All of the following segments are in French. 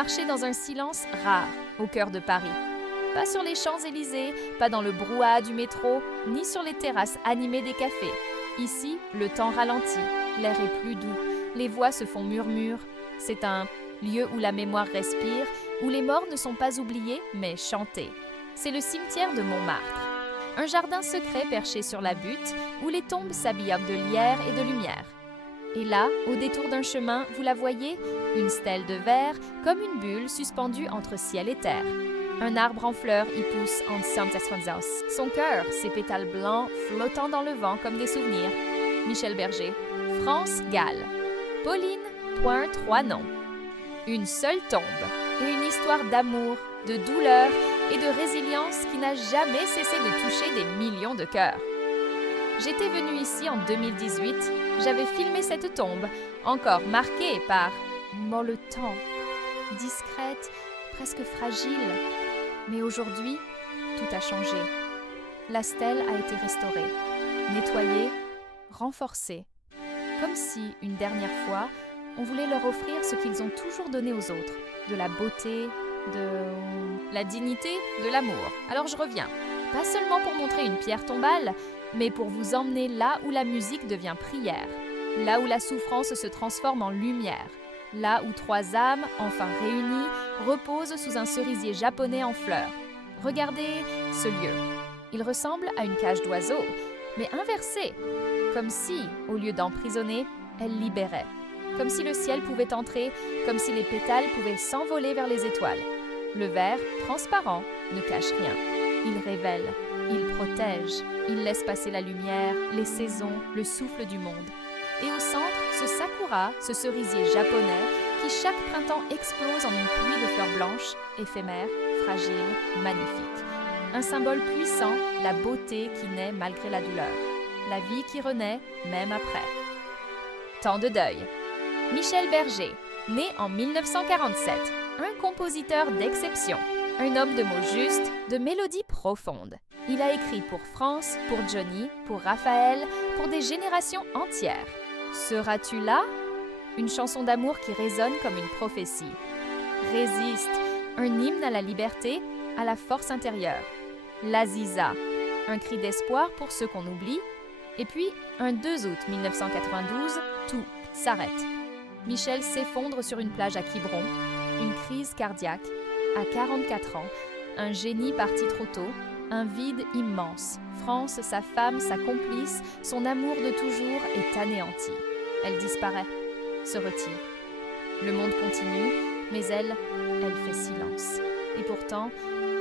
marchait dans un silence rare, au cœur de Paris. Pas sur les Champs-Élysées, pas dans le brouhaha du métro, ni sur les terrasses animées des cafés. Ici, le temps ralentit, l'air est plus doux, les voix se font murmure. C'est un lieu où la mémoire respire, où les morts ne sont pas oubliés, mais chantés. C'est le cimetière de Montmartre. Un jardin secret perché sur la butte, où les tombes s'habillent de lierre et de lumière. Et là, au détour d'un chemin, vous la voyez, une stèle de verre, comme une bulle suspendue entre ciel et terre. Un arbre en fleurs y pousse en Santas. Son cœur, ses pétales blancs, flottant dans le vent comme des souvenirs. Michel Berger. France Gall. Pauline, point 3 noms. Une seule tombe, et une histoire d'amour, de douleur et de résilience qui n'a jamais cessé de toucher des millions de cœurs. J'étais venue ici en 2018, j'avais filmé cette tombe, encore marquée par le temps, discrète, presque fragile. Mais aujourd'hui, tout a changé. La stèle a été restaurée, nettoyée, renforcée, comme si, une dernière fois, on voulait leur offrir ce qu'ils ont toujours donné aux autres, de la beauté, de la dignité, de l'amour. Alors je reviens, pas seulement pour montrer une pierre tombale, mais pour vous emmener là où la musique devient prière, là où la souffrance se transforme en lumière, là où 3 âmes, enfin réunies, reposent sous un cerisier japonais en fleurs. Regardez ce lieu. Il ressemble à une cage d'oiseaux, mais inversée, comme si, au lieu d'emprisonner, elle libérait. Comme si le ciel pouvait entrer, comme si les pétales pouvaient s'envoler vers les étoiles. Le verre, transparent, ne cache rien. Il révèle, il protège, il laisse passer la lumière, les saisons, le souffle du monde. Et au centre, ce sakura, ce cerisier japonais, qui chaque printemps explose en une pluie de fleurs blanches, éphémères, fragiles, magnifiques. Un symbole puissant, la beauté qui naît malgré la douleur. La vie qui renaît, même après. Temps de deuil. Michel Berger, né en 1947, un compositeur d'exception, un homme de mots justes, de mélodies profondes. Il a écrit pour France, pour Johnny, pour Raphaël, pour des générations entières. Seras-tu là? Une chanson d'amour qui résonne comme une prophétie. Résiste, un hymne à la liberté, à la force intérieure. L'Aziza, un cri d'espoir pour ceux qu'on oublie. Et puis, un 2 août 1992, tout s'arrête. Michel s'effondre sur une plage à Quiberon, une crise cardiaque. À 44 ans, un génie parti trop tôt, un vide immense. France, sa femme, sa complice, son amour de toujours est anéanti. Elle disparaît, se retire. Le monde continue, mais elle fait silence. Et pourtant,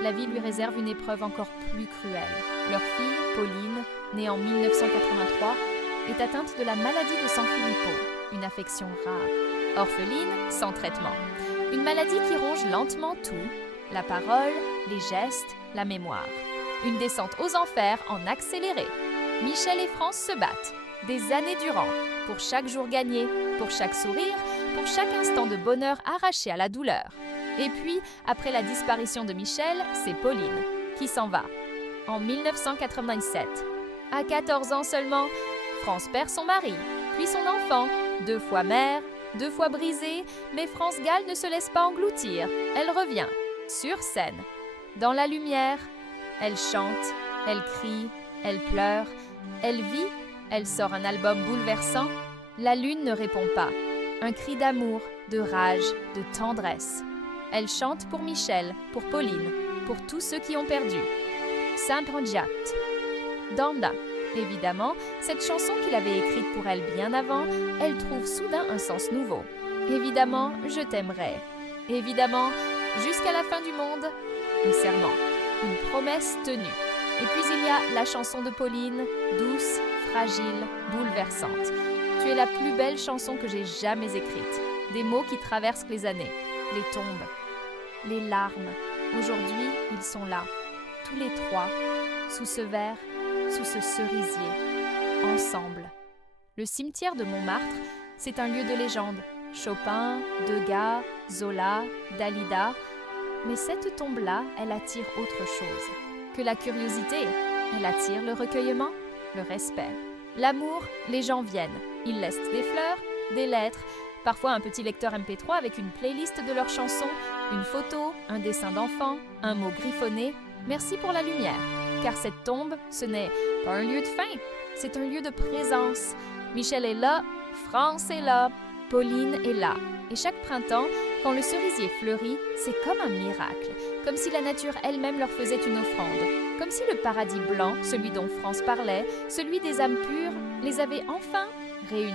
la vie lui réserve une épreuve encore plus cruelle. Leur fille, Pauline, née en 1983, est atteinte de la maladie de Sanfilippo, une affection rare. Orpheline, sans traitement. Une maladie qui ronge lentement tout, la parole, les gestes, la mémoire. Une descente aux enfers en accéléré. Michel et France se battent, des années durant, pour chaque jour gagné, pour chaque sourire, pour chaque instant de bonheur arraché à la douleur. Et puis, après la disparition de Michel, c'est Pauline qui s'en va. En 1997, à 14 ans seulement, France perd son mari, puis son enfant, 2 fois mère, 2 fois brisée, mais France Gall ne se laisse pas engloutir. Elle revient, sur scène, dans la lumière. Elle chante, elle crie, elle pleure, elle vit, elle sort un album bouleversant. La lune ne répond pas. Un cri d'amour, de rage, de tendresse. Elle chante pour Michel, pour Pauline, pour tous ceux qui ont perdu. Saint-Prangiat. Danda. Évidemment, cette chanson qu'il avait écrite pour elle bien avant, elle trouve soudain un sens nouveau. Évidemment, je t'aimerai. Évidemment, jusqu'à la fin du monde, un serment, une promesse tenue. Et puis il y a la chanson de Pauline, douce, fragile, bouleversante. Tu es la plus belle chanson que j'ai jamais écrite. Des mots qui traversent les années, les tombes, les larmes. Aujourd'hui, ils sont là, tous les 3, sous ce verre, sous ce cerisier, ensemble. Le cimetière de Montmartre, c'est un lieu de légende. Chopin, Degas, Zola, Dalida. Mais cette tombe-là, elle attire autre chose que la curiosité. Elle attire le recueillement, le respect. L'amour, les gens viennent. Ils laissent des fleurs, des lettres, parfois un petit lecteur MP3 avec une playlist de leurs chansons, une photo, un dessin d'enfant, un mot griffonné. Merci pour la lumière, car cette tombe, ce n'est pas un lieu de fin, c'est un lieu de présence. Michel est là, France est là, Pauline est là. Et chaque printemps, quand le cerisier fleurit, c'est comme un miracle, comme si la nature elle-même leur faisait une offrande, comme si le paradis blanc, celui dont France parlait, celui des âmes pures, les avait enfin réunis.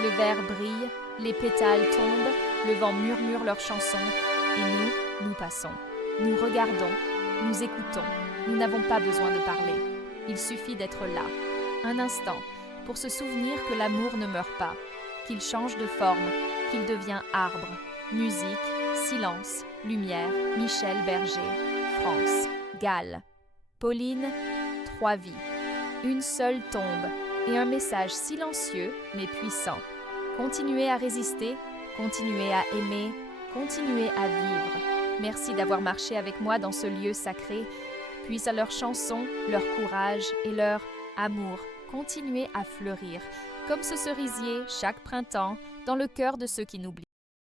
Le verre brille, les pétales tombent, le vent murmure leurs chansons, et nous passons. Nous regardons, nous écoutons, nous n'avons pas besoin de parler. Il suffit d'être là, un instant, pour se souvenir que l'amour ne meurt pas, qu'il change de forme, qu'il devient arbre, musique, silence, lumière, Michel Berger, France, Galles, Pauline, 3 vies, une seule tombe et un message silencieux mais puissant. Continuez à résister, continuez à aimer, continuez à vivre. Merci d'avoir marché avec moi dans ce lieu sacré. Puisse à leurs chansons, leur courage et leur amour continuer à fleurir, comme ce cerisier chaque printemps, dans le cœur de ceux qui n'oublient